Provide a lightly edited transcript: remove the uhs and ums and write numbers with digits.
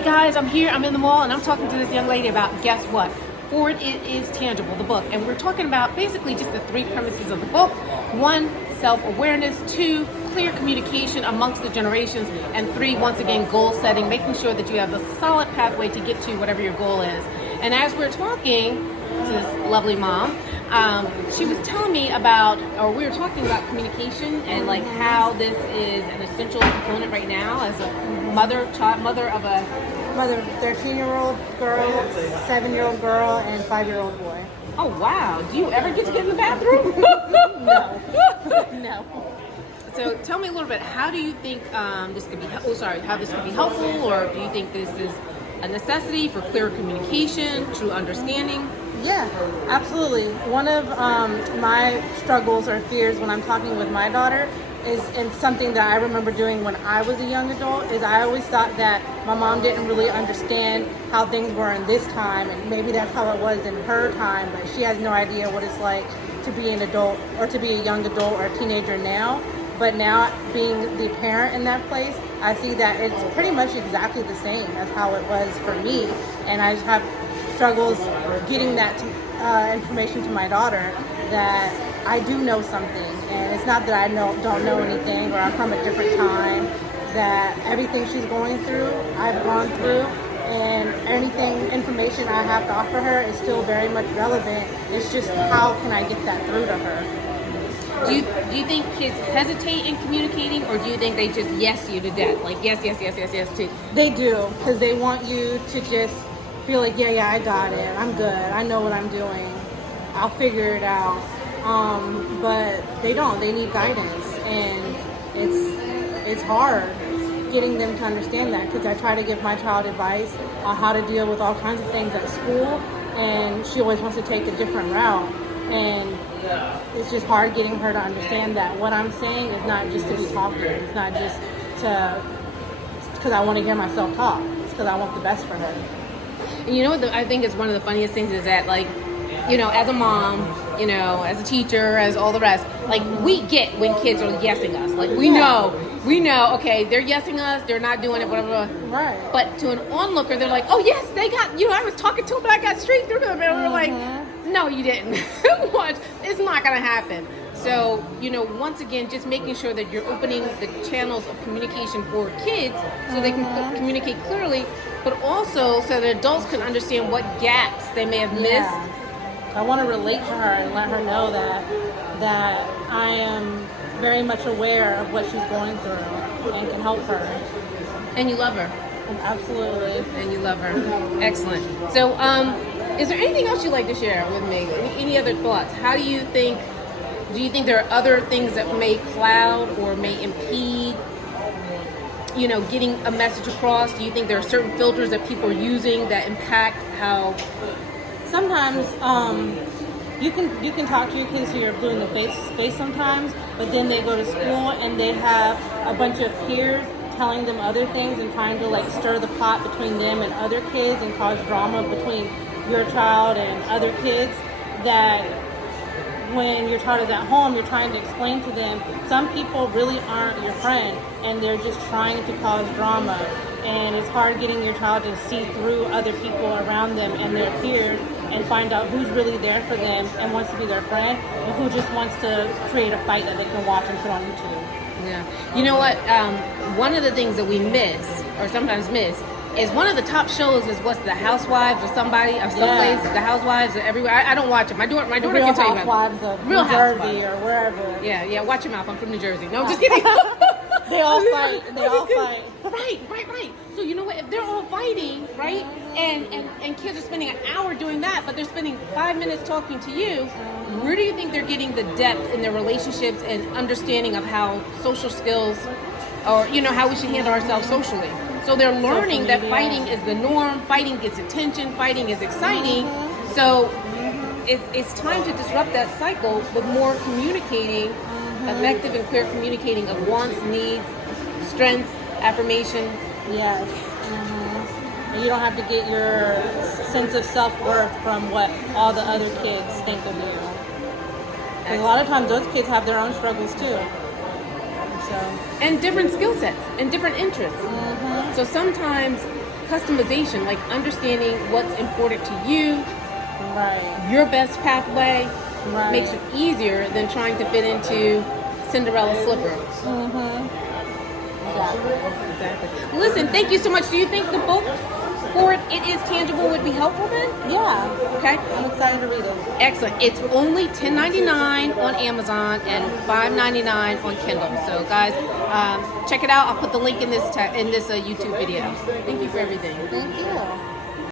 Hey guys, I'm here, I'm in the mall, and I'm talking to this young lady about, guess what? For It Is Tangible, the book. And we're talking about basically just the three premises of the book. One, self-awareness. Two, clear communication amongst the generations. And three, once again, goal setting, making sure that you have a solid pathway to get to whatever your goal is. And as we're talking to this lovely mom, she was telling me about, or we were talking about communication and like how this is an essential component right now as a mother of a 13-year-old girl, 7-year-old girl, and 5-year-old boy. Oh wow! Do you ever get to get in the bathroom? No. No. So tell me a little bit. How do you think this could be? How this could be helpful, or do you think this is a necessity for clear communication, true understanding? Yeah, absolutely. One of my struggles or fears when I'm talking with my daughter is, and something that I remember doing when I was a young adult, is I always thought that my mom didn't really understand how things were in this time, and maybe that's how it was in her time, but she has no idea what it's like to be an adult or to be a young adult or a teenager now. But now, being the parent in that place, I see that it's pretty much exactly the same as how it was for me, and I just have struggles getting that information to my daughter that I do know something, and it's not that I don't know anything, or I'm from a different time, that everything she's going through, I've gone through, and information I have to offer her is still very much relevant. It's just how can I get that through to her? Do you think kids hesitate in communicating, or do you think they just yes you to death? Like yes to... They do, because they want you to just feel like, yeah, I got it. I'm good. I know what I'm doing. I'll figure it out. But they don't. They need guidance, and it's hard getting them to understand that, because I try to give my child advice on how to deal with all kinds of things at school, and she always wants to take a different route, and it's just hard getting her to understand that what I'm saying is not just to be talking. It's not just because I want to hear myself talk. It's because I want the best for her. And you know what I think is one of the funniest things is that, like, you know, as a mom, you know, as a teacher, as all the rest, like, we get when kids are yesing us. Like, we know, okay, they're yesing us, they're not doing it, whatever. Right. But to an onlooker, they're like, oh, yes, they got, you know, I was talking to them, but I got straight through them. And we're like, no, you didn't. What? It's not going to happen. So, you know, once again, just making sure that you're opening the channels of communication for kids so they can communicate clearly, but also so that adults can understand what gaps they may have missed. Yeah. I want to relate to her and let her know that I am very much aware of what she's going through and can help her. And you love her. Absolutely. And you love her. Excellent. So, is there anything else you'd like to share with me? Any other thoughts? Do you think there are other things that may cloud or may impede, you know, getting a message across? Do you think there are certain filters that people are using that impact how... Sometimes you can talk to your kids till you're blue in the face sometimes, but then they go to school and they have a bunch of peers telling them other things and trying to like stir the pot between them and other kids and cause drama between your child and other kids, that when your child is at home, you're trying to explain to them some people really aren't your friend and they're just trying to cause drama. And it's hard getting your child to see through other people around them and their peers and find out who's really there for them and wants to be their friend, and who just wants to create a fight that they can watch and put on YouTube. Yeah. You know what? One of the things that we miss, or sometimes miss, is one of the top shows is what's The Housewives or somebody of some place. The Housewives are everywhere. I don't watch it. My daughter can tell you about it. Housewives of New Jersey or wherever. Yeah. Watch your mouth. I'm from New Jersey. No, just kidding. They all fight. They all fight. Right. So you know what? If they're all fighting, right, and kids are spending an hour doing that, but they're spending 5 minutes talking to you, where do you think they're getting the depth in their relationships and understanding of how social skills, or, you know, how we should handle ourselves socially? So they're learning that fighting is the norm, fighting gets attention, fighting is exciting. So it's time to disrupt that cycle with more communicating, effective and clear communicating of wants, needs, strengths, affirmations. Yes. And you don't have to get your sense of self-worth from what all the other kids think of you. Because a lot of times those kids have their own struggles too. So. And different skill sets and different interests. So sometimes customization, like understanding what's important to you, Right. your best pathway, Right. makes it easier than trying to fit into Cinderella's slipper. Exactly. Listen, thank you so much. Do you think the book for It Is Tangible would be helpful then? Yeah. Okay. I'm excited to read it. Excellent. It's only $10.99 on Amazon and $5.99 on Kindle. So, guys, check it out. I'll put the link in this YouTube video. Thank you for everything. Thank you.